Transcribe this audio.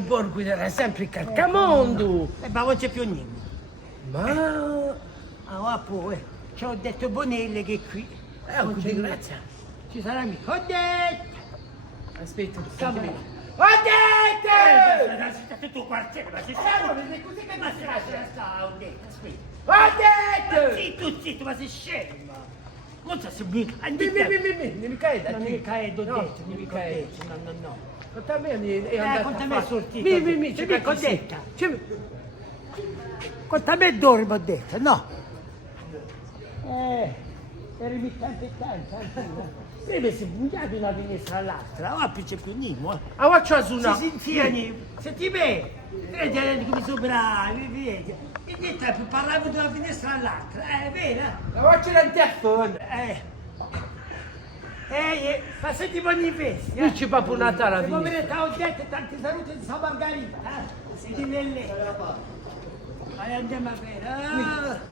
borgo era sempre il carcamondo. Ma non c'è più niente. Ma... Ah, poi, ci ho detto Bonelle che qui. Non c'è quindi niente. grazie. Ci sarà mica. Ho detto! Aspetta, Come? sentimi. Ho detto! Sta tutto il quartiere, ma ci Così che Ma se ho detto, aspetta. Ho detto! Zitto, zitto, ma sei scemo! Non so se mi... Non mi cae Non mi cae, ho No, detto, non mi ho cae. detto, no. Conta a me è andato conta a me fare. sortito. C'è Mi che detta. C'è... Quanto a me dormo, ho detto, no. Eri mica tanto. Prima si bugliava da una finestra all'altra, ora più c'è più niente. Ah, faccio su Si no. sentivano, senti me, vedi come sono bravi, vedi. E niente, parlavo da una finestra all'altra, vero? La faccio dal telefono. Ma senti Bonifacio, Io ci papo Natale a se come venire. ne t'ho detto, tanti saluti di San Margherita, Senti nelle. Vai andiamo a vedere.